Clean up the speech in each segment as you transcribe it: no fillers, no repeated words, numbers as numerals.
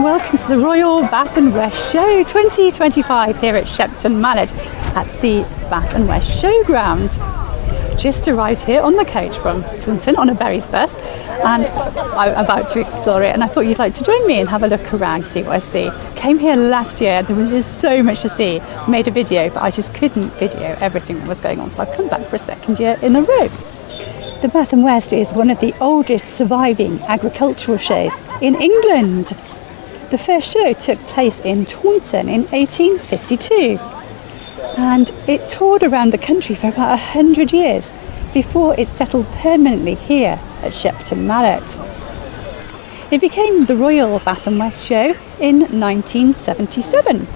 and welcome to the Royal Bath and West Show 2025 here at Shepton Mallet at the Bath and West Showground. Just arrived here on the coach from Taunton on a berries bus, and I'm about to explore it, and I thought you'd like to join me and have a look around, see what I see. Came here last year, there was just so much to see. Made a video, but I just couldn't video everything that was going on, so I've come back for a second year in a row. The Bath and West is one of the oldest surviving agricultural shows in England. The first show took place in Taunton in 1852, and it toured around the country for about 100 years before it settled permanently here at Shepton Mallet. It became the Royal Bath and West Show in 1977,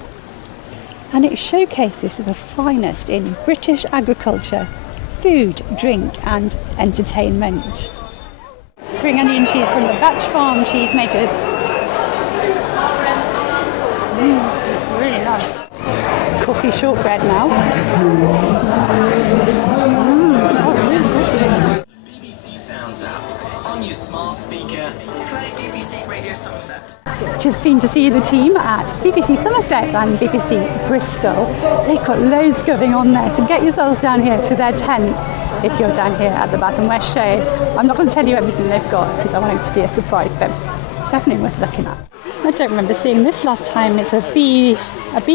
and it showcases the finest in British agriculture, food, drink and entertainment. Spring onion cheese from the Batch Farm cheesemakers. Really nice. Coffee shortbread now. BBC Sounds app on your smart speaker. Play BBC Radio Somerset. Just been to see the team at BBC Somerset and BBC Bristol. They've got loads going on there, so get yourselves down here to their tents if you're down here at the Bath and West Show. I'm not going to tell you everything they've got because I want it to be a surprise, but it's definitely worth looking at. I don't remember seeing this last time. It's a bee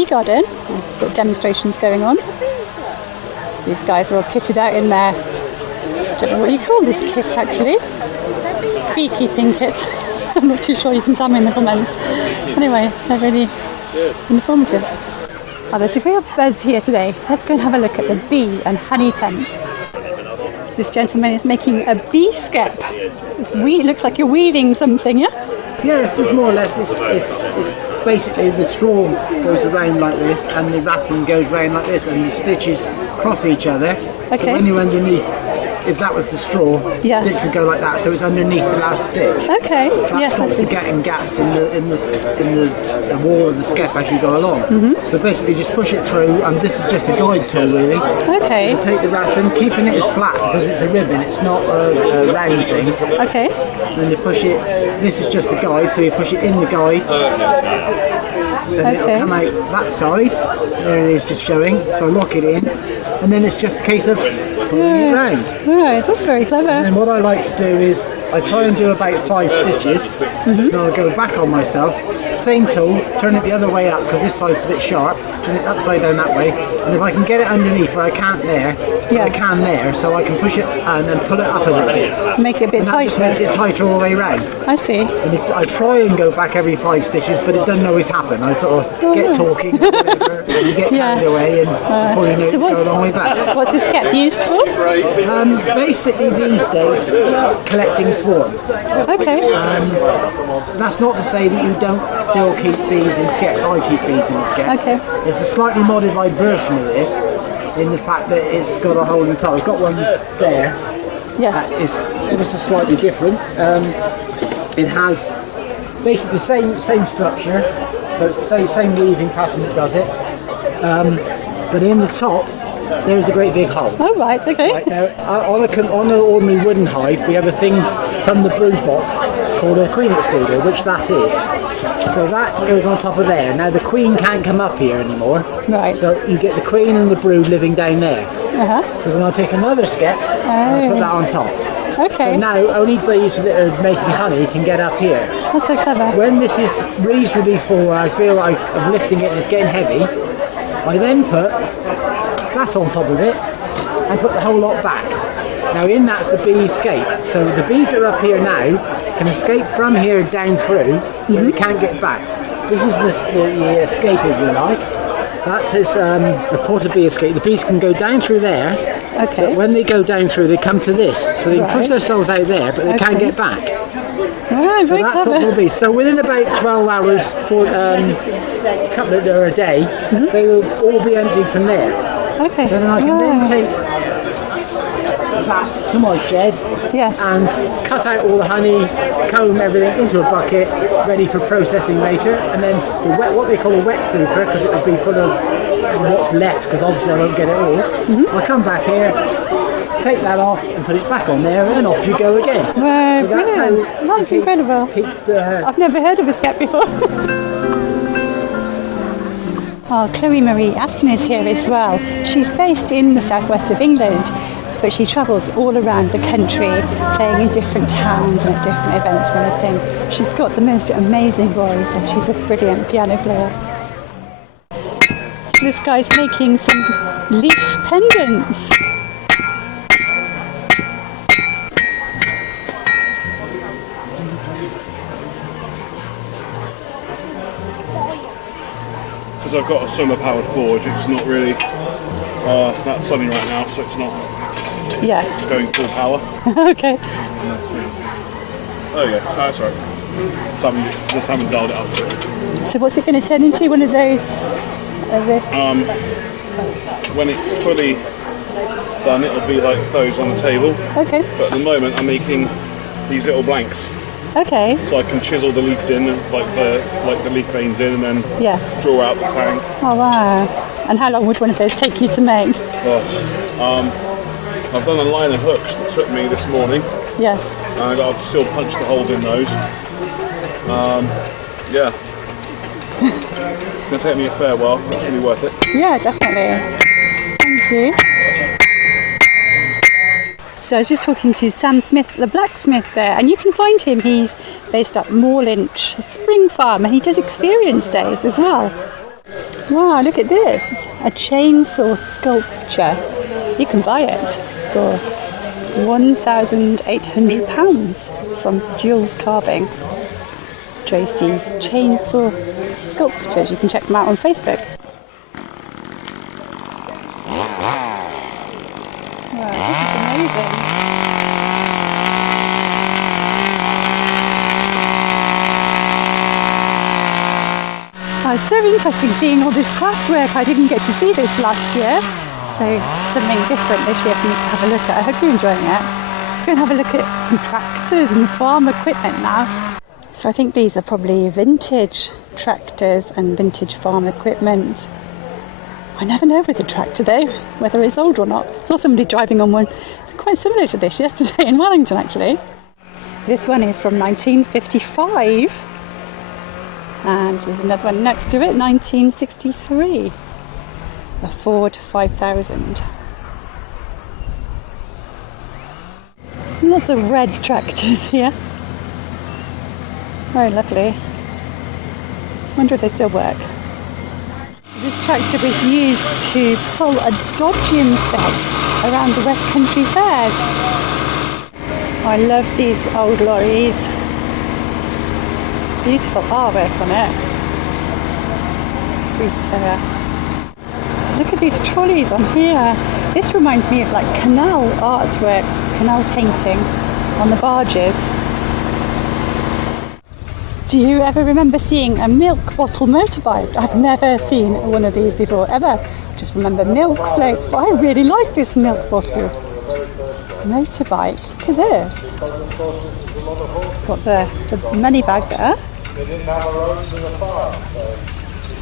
garden. Got demonstrations going on. These guys are all kitted out in their, I don't know what you call this kit actually. Beekeeping kit. I'm not too sure, you can tell me in the comments. Anyway, they're really informative. Oh, there's a real buzz here today. Let's go and have a look at the bee and honey tent. This gentleman is making a bee skep. It looks like you're weaving something, yeah? Yes, it's more or less, it's basically the straw goes around like this and the rattan goes around like this and the stitches cross each other. Okay. So when you're underneath, if that was the straw, yes, stitch would go like that, so it's underneath the last stitch. Okay, that yes, I stops see. you getting gaps in the wall of the skep as you go along. So basically just push it through, and this is just a guide tool really. Okay. You take the rattan, keeping it as flat because it's a ribbon, it's not a round thing. Okay. Then you push it, this is just a guide, so you push it in the guide, then it'll come out that side, there it is just showing, so lock it in, and then it's just a case of pulling it round. Right, that's very clever. And what I like to do is, I try and do about 5 stitches, then I'll go back on myself, same tool, turn it the other way up, because this side's a bit sharp, turn it upside down that way, and if I can get it underneath where I can't there, I can there, so I can push it and then pull it up a little bit. Make it a bit and that tighter. just makes it tighter all the way round. I see. And I try and go back every 5 stitches, but it doesn't always happen. I sort of get talking, whatever, and you get carried away, and before you know it, go a long way back. What's the skep used for? Basically these days, collecting swarms. Okay. That's not to say that you don't still keep bees in skeps. I keep bees in the skep. Okay. It's a slightly modified version of this, in the fact that it's got a hole in top. I've got one there. Yes. It's ever so slightly different. It has basically the same structure, so it's the same weaving pattern that does it. But in the top, there's a great big hole. Oh, right, okay. Right, now, on an ordinary wooden hive, we have a thing from the brood box called a queen excluder, which that is. So that goes on top of there. Now the queen can't come up here anymore. Right. So you get the queen and the brood living down there. So then I'll take another skep and put that on top. Okay. So now only bees that are making honey can get up here. That's so clever. When this is reasonably full, I feel like I'm lifting it and it's getting heavy, I then put that on top of it and put the whole lot back. Now in that's the bee escape. So the bees that are up here now can escape from here down through, but they can't get back. This is the escape, if you like. That is the porta bee escape. The bees can go down through there, but when they go down through, they come to this. So they can push themselves out there, but they can't get back. Right, So that's what will be. So within about 12 hours for a couple of a day, they will all be empty from there. Okay. So then I can then take that to my shed and cut out all the honey, comb everything into a bucket, ready for processing later. And then what they call a wet super, because it will be full of what's left, because obviously I won't get it all. I'll come back here, take that off and put it back on there, and off you go again. Wow, So that's how brilliant. That's incredible. keep the I've never heard of a skep before. Oh, Chloe Marie Aston is here as well. She's based in the southwest of England, but she travels all around the country, playing in different towns and at different events and everything. She's got the most amazing voice, and she's a brilliant piano player. So this guy's making some leaf pendants. Because I've got a solar powered forge, it's not really that sunny right now, so it's not Yes. going full power. Okay. Oh yeah, that's right. Just haven't dialed it up. So what's it going to turn into? One of those? When it's fully done, it'll be like those on the table. Okay. But at the moment, I'm making these little blanks, Okay. so I can chisel the leaves in, like the leaf veins in, and then Yes. draw out the tang. Oh wow. And how long would one of those take you to make? I've done a line of hooks that took me this morning, Yes. and I got to still punch the holes in those. Yeah. It's going to take me a fair while. It's really worth it. Yeah, definitely. Thank you. So I was just talking to Sam Smith, the blacksmith there, and you can find him. He's based at Moorlinch Spring Farm, and he does experience days as well. Wow, look at this. A chainsaw sculpture. You can buy it for £1,800 from Jules Carving. Tracy Chainsaw Sculptures. You can check them out on Facebook. Wow, this is amazing. Oh, it's so interesting seeing all this craft work. I didn't get to see this last year, so something different this year for me to have a look at. I hope you're enjoying it. Let's go and have a look at some tractors and farm equipment now. So I think these are probably vintage tractors and vintage farm equipment. I never know with a tractor though, whether it's old or not. I saw somebody driving on one. It's quite similar to this yesterday in Wellington actually. This one is from 1955. And there's another one next to it, 1963. A Ford 5000. Lots of red tractors here. Very lovely. Wonder if they still work. So this tractor was used to pull a dodging set around the West Country fairs. I love these old lorries. Beautiful artwork on it. Fruiter. Look at these trolleys on here. This reminds me of like canal artwork, canal painting on the barges. Do you ever remember seeing a milk bottle motorbike? I've never seen one of these before, ever. Just remember milk floats, but I really like this milk bottle motorbike. Look at this. Got the money bag there.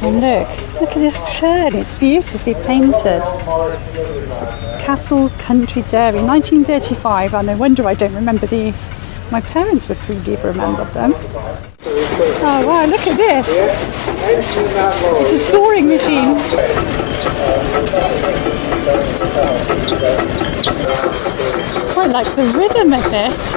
And look at this churn, it's beautifully painted. It's Castle Country Dairy, 1935, and no wonder I don't remember these. My parents would probably have remembered them. Oh wow, look at this. It's a sawing machine. Quite like the rhythm of this.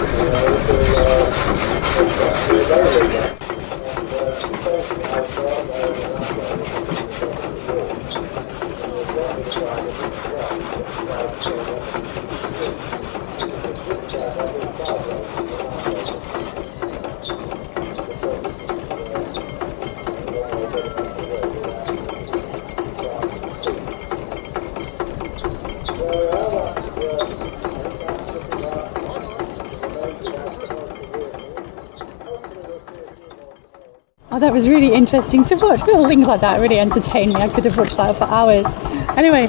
Oh, that was really interesting to watch. Little things like that really entertain me. I could have watched that for hours. Anyway,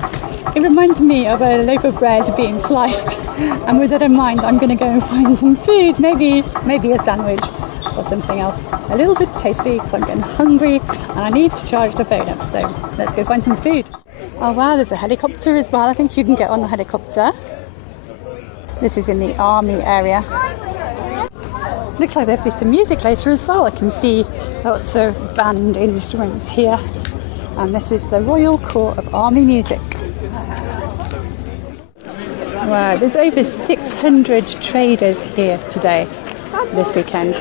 it reminded me of a loaf of bread being sliced. And with that in mind, I'm going to go and find some food. Maybe a sandwich or something else. A little bit tasty because I'm getting hungry and I need to charge the phone up. So let's go find some food. Oh wow, there's a helicopter as well. I think you can get on the helicopter. This is in the army area. Looks like there'll be some music later as well. I can see lots of band instruments here. And this is the Royal Court of Army Music. Wow, there's over 600 traders here today, this weekend.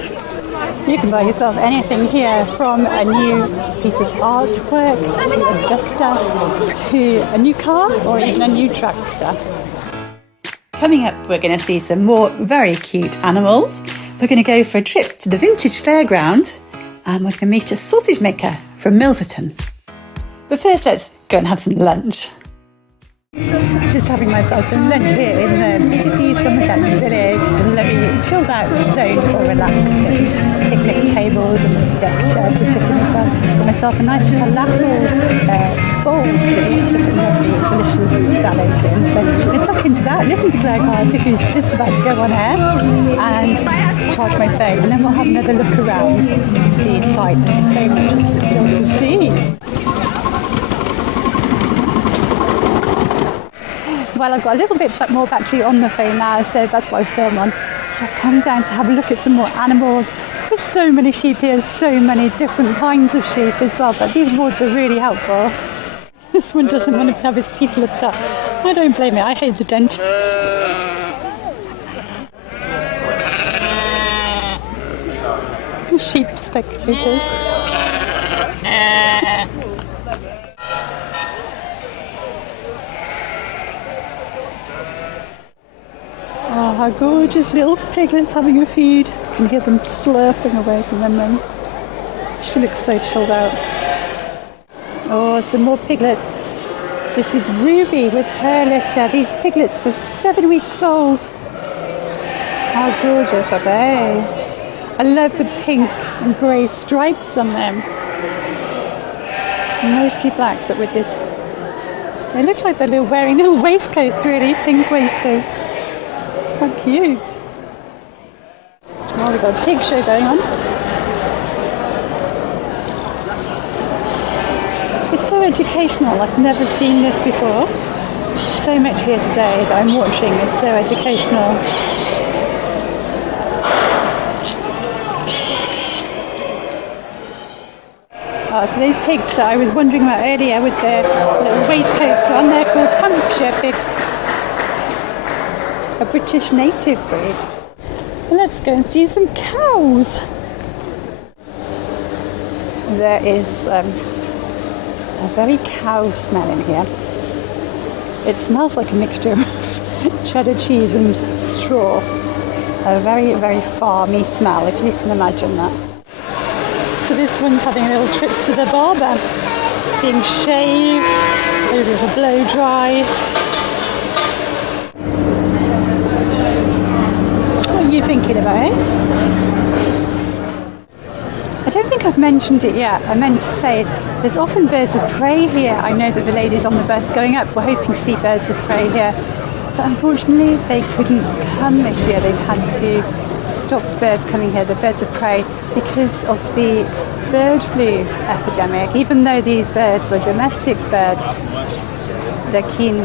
You can buy yourself anything here, from a new piece of artwork to a duster to a new car or even a new tractor. Coming up, we're going to see some more very cute animals. We're going to go for a trip to the vintage fairground and we're going to meet a sausage maker from Milverton. But first, let's go and have some lunch. Just having myself some lunch here in the busy Somerset village. It's a lovely chilled out zone for relaxing. Picnic tables and there's deck chairs to sit in as well. Got myself a nice falafel bowl with lots of lovely, delicious salads in. So I'm going to tuck into that, listen to Claire Carter, who's just about to go on air, and charge my phone. And then we'll have another look around the site. There's so much still to see. Well, I've got a little bit more battery on the phone now, so that's what I film on. So I've come down to have a look at some more animals. There's so many sheep here, so many different kinds of sheep as well, but these boards are really helpful. This one doesn't want to have his teeth looked up. I don't blame it, I hate the dentist. Sheep spectators. Oh, how gorgeous, little piglets having a feed. You can hear them slurping away from their mum. She looks so chilled out. Oh, some more piglets. This is Ruby with her litter. These piglets are 7 weeks old. How gorgeous are they? I love the pink and grey stripes on them. Mostly black, but with this... They look like they're wearing little waistcoats, really, pink waistcoats. How cute. Oh, we've got a pig show going on. It's so educational. I've never seen this before. So much here today that I'm watching is so educational. Oh, so these pigs that I was wondering about earlier with their little waistcoats on, they're called Hampshire pigs. A British native breed. Well, let's go and see some cows. There is a very cow smell in here. It smells like a mixture of cheddar cheese and straw. A very, very farmy smell, if you can imagine that. So this one's having a little trip to the barber. It's being shaved, a little blow dry. What are you thinking about it? I don't think I've mentioned it yet. I meant to say there's often birds of prey here. I know that the ladies on the bus going up were hoping to see birds of prey here, but unfortunately they couldn't come this year. They've had to stop birds coming here, the birds of prey, because of the bird flu epidemic. Even though these birds are domestic birds, they're keen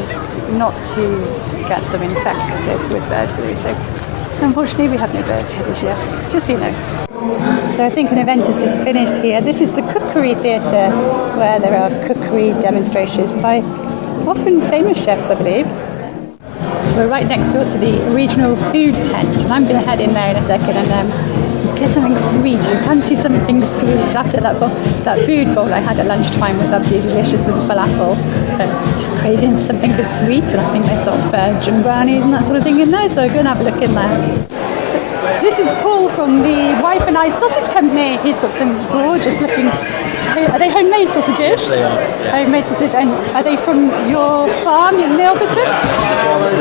not to get them infected with bird flu. So unfortunately we have no birds here this year, just so you know. So I think an event has just finished here. This is the Cookery Theatre, where there are cookery demonstrations by often famous chefs, I believe. We're right next door to the regional food tent, and I'm going to head in there in a second and get something sweet. I fancy something sweet after that food bowl I had at lunchtime was absolutely delicious with falafel. Just craving for something a bit sweet, and I think there's sort of gin brownies and that sort of thing in there, so I'm going to have a look in there. This is Paul from the Wife and I Sausage Company. He's got some gorgeous looking... Are they homemade sausages? Yes, they are. Yeah. Homemade sausages. And are they from your farm in Milverton?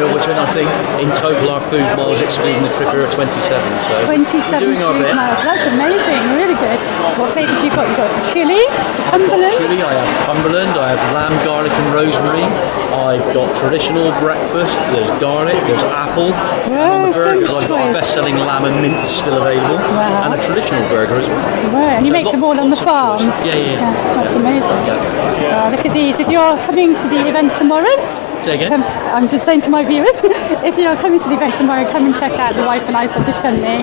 Milverton, I think. In total, our food miles, excluding the trip, are 27. So 27 doing our food bit. miles. That's amazing. Really good. What flavours you got? You've got chilli, Cumberland. Chili, I have Cumberland, I have lamb, garlic and rosemary. I've got traditional breakfast, there's garlic, there's apple. Wow, and on the burgers, so I've got our choice. best-selling lamb and mint still available. Wow. And a traditional burger as well. Right, and you So make them all on the lots of farm? choice. Yeah. That's amazing. Look at these. If you're coming to the event tomorrow, Say again? I'm just saying to my viewers, if you're coming to the event tomorrow, come and check out the Wife and I Sausage Company.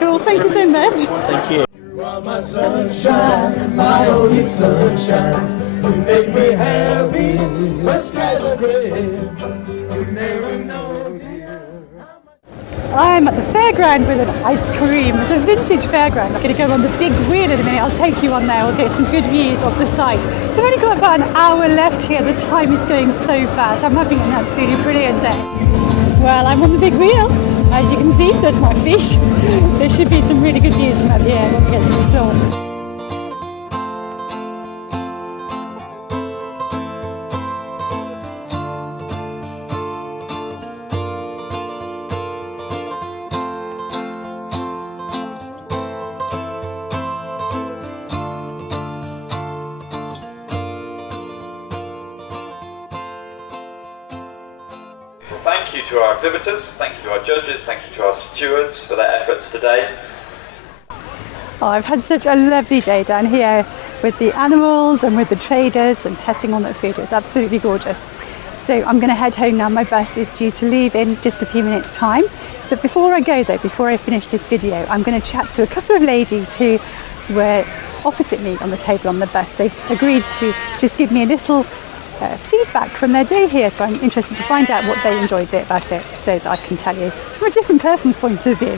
Cool, thank you so much. Thank you. You are my sunshine, my only sunshine. You make me happy when skies are gray. You never know, dear. I'm at the fairground with an ice cream. It's a vintage fairground. I'm going to go on the big wheel in a minute. I'll take you on there. We'll get some good views of the site. We've only got about an hour left here. The time is going so fast. I'm having an absolutely brilliant day. Well, I'm on the big wheel. As you can see, there's my feet. There should be some really good views from up here when we get to the store. So thank you to our exhibitors, thank you to our judges, thank you to our stewards for their efforts today. Oh, I've had such a lovely day down here with the animals and with the traders and testing on their food. It's absolutely gorgeous. So I'm going to head home now. My bus is due to leave in just a few minutes' time. But before I go though, before I finish this video, I'm going to chat to a couple of ladies who were opposite me on the table on the bus. They've agreed to just give me a little feedback from their day here, so I'm interested to find out what they enjoyed about it so that I can tell you from a different person's point of view.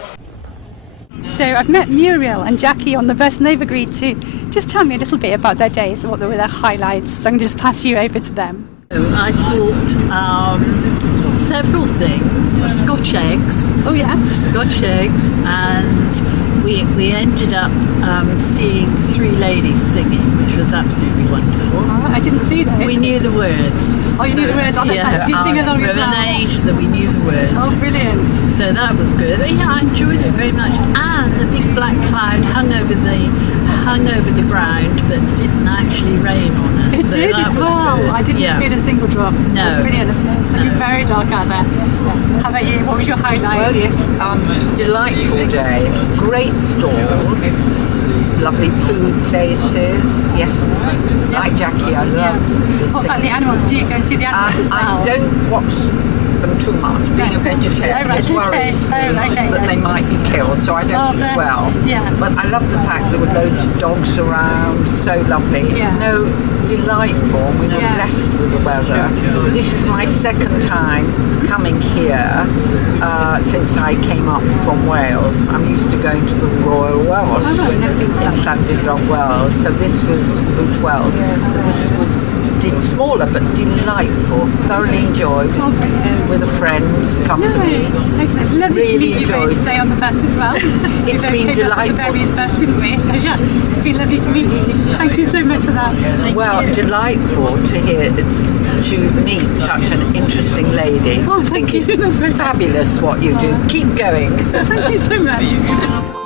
So I've met Muriel and Jackie on the bus and they've agreed to just tell me a little bit about their days and what were their highlights. So I'm going to just pass you over to them. I bought several things, Scotch eggs. Oh yeah? Scotch eggs, and we ended up seeing three ladies singing, which was absolutely wonderful. Oh, I didn't see that. We knew the words. Oh, you knew the words on the side. Did you sing along as well? We're an age that we knew the words. Oh, brilliant. So that was good. Yeah, I enjoyed it very much. And the big black cloud hung over the ground, but didn't actually rain on us. It did as well. Good. I didn't feel a single drop. No. That's brilliant. It's looking very dark out there. How about you? What was your highlight? Well, yes, delightful day. Great stalls, lovely food places. Yes, like Jackie, I love visiting. What about the animals? Do you go and see the animals as well? I don't watch them too much. Being a vegetarian, it worries me that they might be killed, so I don't eat well. Yeah. But I love the fact there were loads of dogs around, so lovely. Yeah. No, delightful. We were blessed with the weather. This is my second time coming here since I came up from Wales. I'm used to going to the Royal Welsh and Llandudrog Wells, so this was Booth Wells. So this was smaller but delightful. Thoroughly enjoyed with a friend, company. No, excellent. It's lovely to meet you both today on the bus as well. It's been delightful. The various bus, didn't we? So yeah, it's been lovely to meet you. Thank you so much for that. Well, delightful to hear to meet such an interesting lady. Oh, I think you. it's fabulous what you do. Keep going. Thank you so much.